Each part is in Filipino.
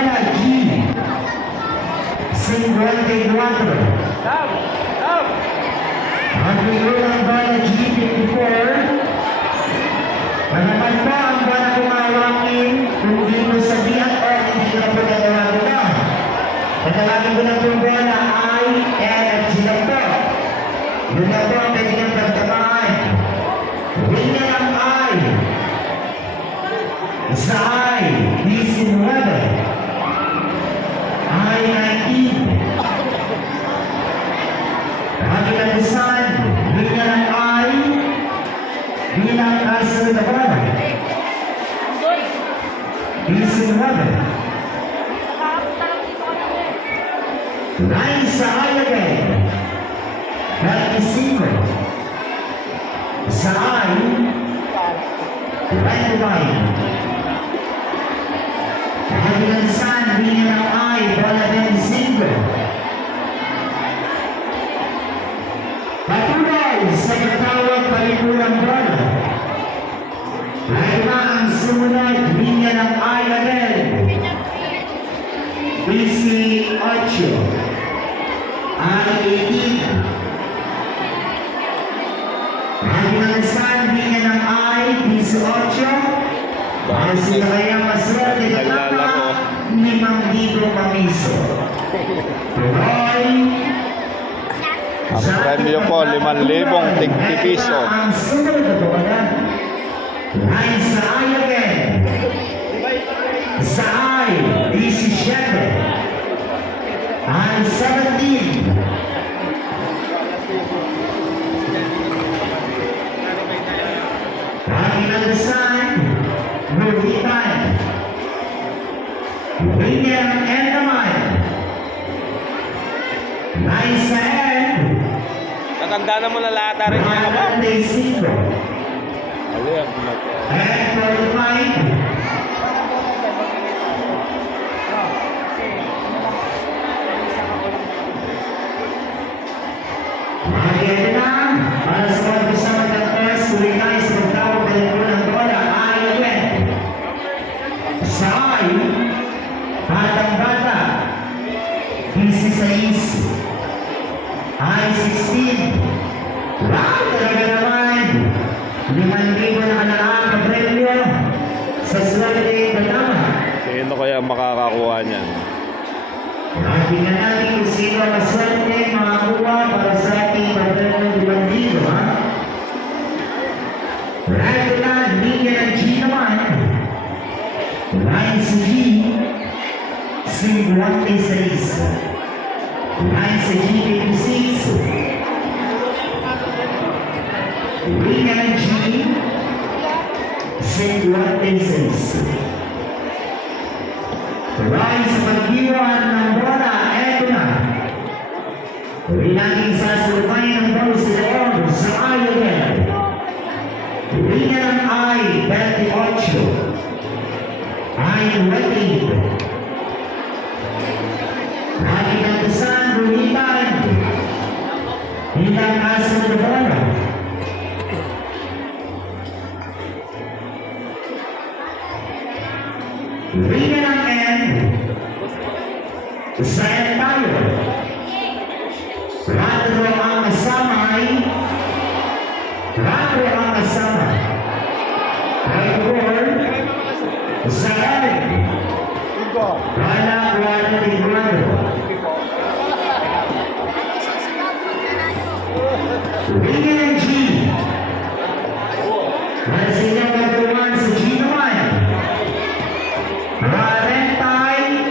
bola G. 54. Magbigo ng bola G54. Naman po ang bola kumawangin kung di mo sabihan o hindi na po tatawagin na. Tatawagin ko na po bola I, L, at G lang po. Yun na po ang pwede kang pagtamaan. Winner ang I. Sa I, D19. I-19. Sabi ng design, winner ang I. Bilang kaso na bola. D19. Line sa I again. 25. Sa I, 25. Sabi ng design, winner ang I. Bola 25. Patuloy sa katawag palikulang bola. Dahil ang sumunod, linya ng I again. 18. I-18. Dahil ang saan, linya ng I, 18. Dahil sila kaya maswerte na tama, 5,000 pamiso. Tuloy. Ang premyo po, 5,000 tig-piso. Ang sumunod na bola. Line sa I again. Sa I, 17. I-17. Lagi ng design, Nulitan. Winner and naman. Line sa N. Natanda na mo na lahat rin niya ka ba? Ali, ang And 45. Maganda na para sa mga kasama ng press, tuloy tayo sa magtawag ng unang bola. I again. Sa I, batang-bata, 16. I-16. Wow, talaga naman. 5,000 na kanaang na premyo sa swerte na tama. Sino kaya makakakuha niyan? Tingnan natin kung sino ang maswerte makakuha para sa ating pagdano 5,000, ha? Regular, linya ng G naman. Line sa G, 56. Line sa G, 56. Linya ng G, 56. Line sa pagkiwan ng bola, eto na. Huwag natin sasulpain ang ball sa Leon sa I again. Linya ng I, 28. I-20. Lagi ng desan, Nulitan. Hilang aso na bola. Linya ng N. Sayang tayo. 4 ang kasamay. 4 ang kasama. Right goal. Sa N. Wala ni Guado. Linya ng G. Para sa inyong pagtuwan sa G naman. Valentay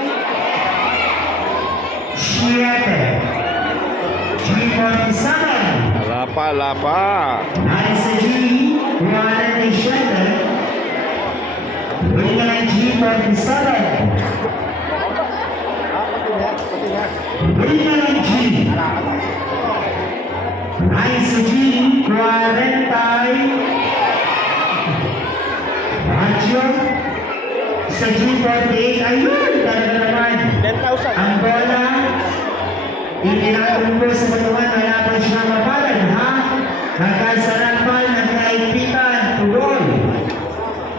7. G47. Lapa. Nasa G, 47. Winner ng G47. Winner ng G. Nasa G, 40. Macho. Sa G48, ayun, talaga naman. 10,000. Ang bola, itinatong po sa batungan, wala pa siya mapalan, ha? Nagkasarapan, nagkaipitan, tuloy.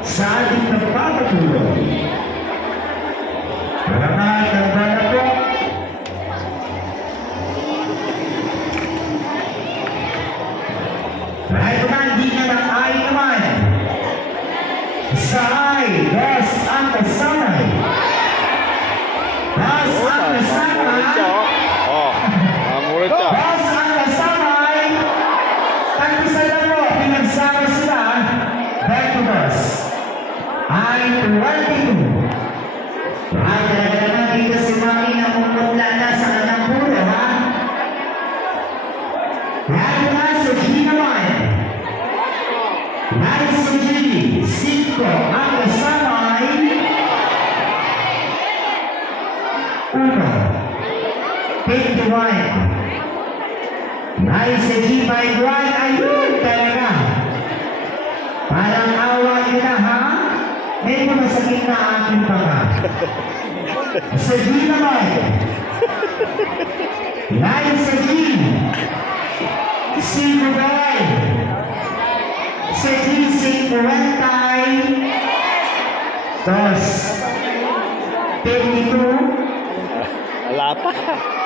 Sa ating nagpapatuloy. Murit siya, oh. Oh, murit siya. Boss, ang kasama ay tag-isa lang po, pinagsama sila. Back to boss. Ay 22. Ay, talaga naman dito si Mami na kumutla na sa kanyang pulo, ha? Lalo na sa G naman. Lalo sa G, 5. Ang kasama ay 1. 21. Nice sa G51. Ayun talaga. Parang awa nyo na, ha? Medyo masakit na aking panga. Sa G naman. Nice sa G. Sino boy? Sa G, 50. Dos. 22. Wala pa.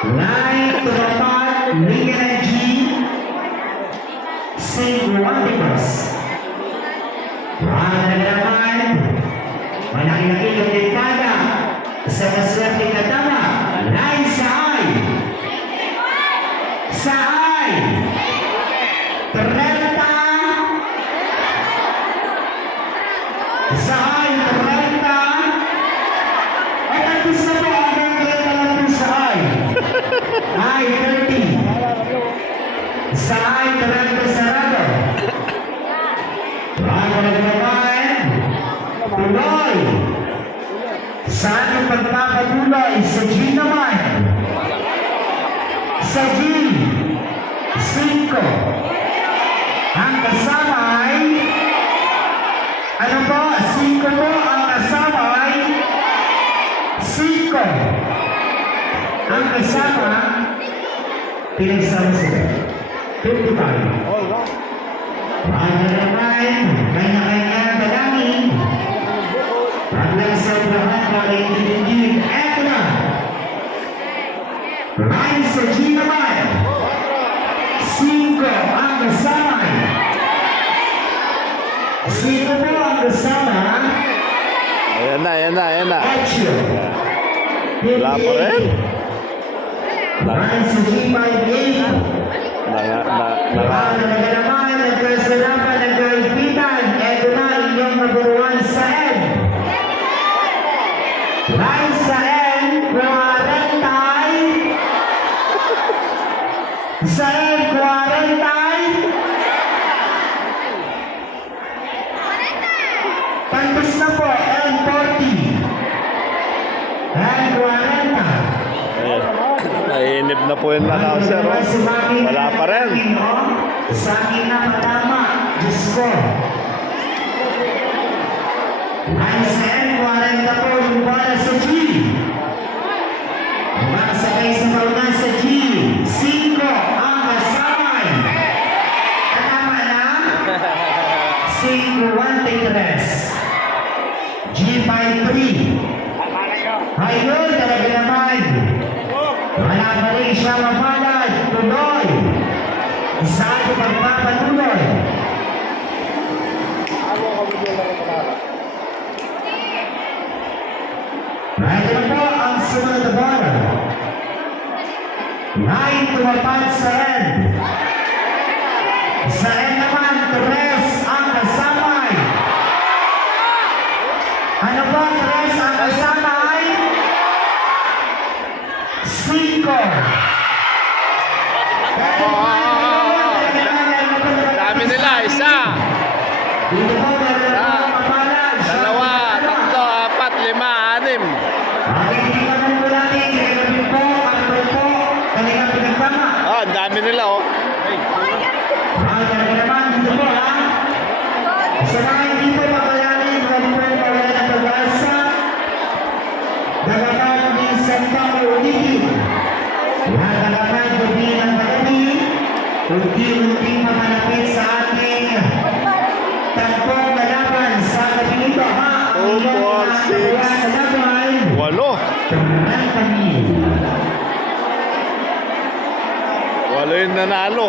9 to the part, ring energy, save wonders. Wala na naman, malaki-laki yung dekada, sa maswerte na tama, 9 sa I. Sa I, 30. Sa I, 30. At ang gusto mo, hanggang 30 lang po sa I. I, 30. Sa I, 30 sarado. Bago naman, tuloy. Sa ating pagpapatuloy, sa G naman. Sa G, 5. Ang kasama ay, ano po, 5 po, ang kasama ay 5. Ang kasama, pinagsama sila. 55. Bago naman, kanya-kanya dalangin. Paglang sa lahat na kaibigan, eto na. Rise sa G naman. 5 ang kasama. 5 po ang kasama. Ayan na, ayan na, ayan na. 8. Wala pa rin. Rise sa G58. Bago naman, nagkasalapan, nagkaibigan. Eto na, inyong naburuan sa N. Rise sa N, 40. Sa N, 40. Tantos na po, N40. N40. Nainip na po yung announcer, oh. Wala pa rin. Sa akin na patama, Diyos ko. Rise sa N40 po, yung bola sa G. Magsakay sa paunan sa G. 5 ang kasama. Tama na? 5-1-3. G53. Ayun, talaga naman. Wala pa rin siya mapalad. Tuloy. Sa ating pagpapatuloy. Ito na po ang sumunod na bola. 9 tumapad sa N. Sa N naman, 3 ang kasamay. Ano po, 3 ang kasamay? 5. Dami nila, isa. Dito po, meron na po mapalad. 2, 3, 4, 5, 6. Naman po natin, kagabi po, ano po, talagang pinagtama. Oh, ang dami nila, oh. Talaga naman, dito po, ha? Sa mga hindi po makalanin, kami po mawala ng pag-asa. Dalaman minsan pa ulitin. Lahat naman, gabi ng gabi, unti-unti mamalapit sa ating tagpong lalaban sa gabi nito, ha? 2, 4, 6, 8. Tumanan kami. 8 yung nanalo.